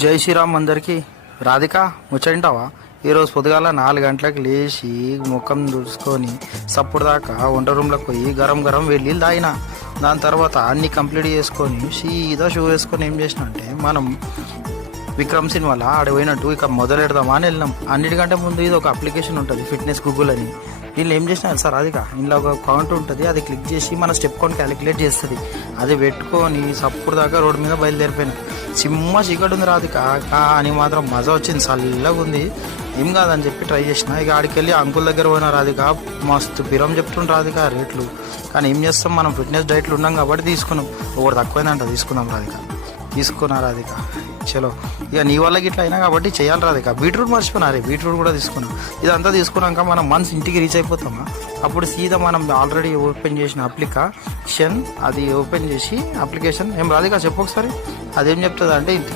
జై శ్రీరామ్ అందరికీ. రాధిక ముచ్చంటావా? ఈరోజు పొద్దుగాల 4 గంటలకు లేచి ముఖం దుడుచుకొని సప్పుడు దాకా వంట రూమ్లోకి పోయి గరం గరం వెళ్ళి తాగిన. దాని తర్వాత అన్నీ కంప్లీట్ చేసుకొని సీదా షూ వేసుకొని ఏం చేసిన అంటే మనం విక్రమ్ సినిమాలో ఆడ పోయినట్టు ఇక మొదలెడదామా అని వెళ్ళినాం. అన్నిటికంటే ముందు ఇది ఒక అప్లికేషన్ ఉంటుంది, ఫిట్నెస్ గూగుల్ అని. వీళ్ళు ఏం చేసినా సార్ అదిగా ఇంట్లో ఒక కౌంట్ ఉంటుంది, అది క్లిక్ చేసి మన స్టెప్ కౌంట్ క్యాలిక్యులేట్ చేస్తుంది. అది పెట్టుకొని సప్పుడు దాకా రోడ్డు మీద బయలుదేరిపోయినా. సిమ్మ చీకటి ఉంది రాధిక, అని మాత్రం మజా వచ్చింది, చల్లగా ఉంది. ఏం కాదని చెప్పి ట్రై చేసిన. ఇక ఆడికి వెళ్ళి అంకుల్ దగ్గర పోయినా రాధిక, మస్తు పిరం చెప్తుండ్రు రాధిక రేట్లు. కానీ ఏం చేస్తాం, మనం ఫిట్నెస్ డైట్లు ఉన్నాం కాబట్టి తీసుకున్నాం. ఒకటి తక్కువైందంట తీసుకున్నాం రాధిక. తీసుకున్నా రాధిక, చలో ఇక నీ వాళ్ళకి ఇట్లా అయినా కాబట్టి చేయాలి రాధిక. బీట్రూట్ మర్చిపోయినారే, బీట్రూట్ కూడా తీసుకున్నాం. ఇదంతా తీసుకున్నాక మనం మంత్స్ ఇంటికి రీచ్ అయిపోతామా, అప్పుడు సీదా మనం ఆల్రెడీ ఓపెన్ చేసిన అప్లికేషన్ అది ఓపెన్ చేసి అప్లికేషన్ ఏం రాధిక చెప్పు ఒకసారి. అదేం చెప్తుంది అంటే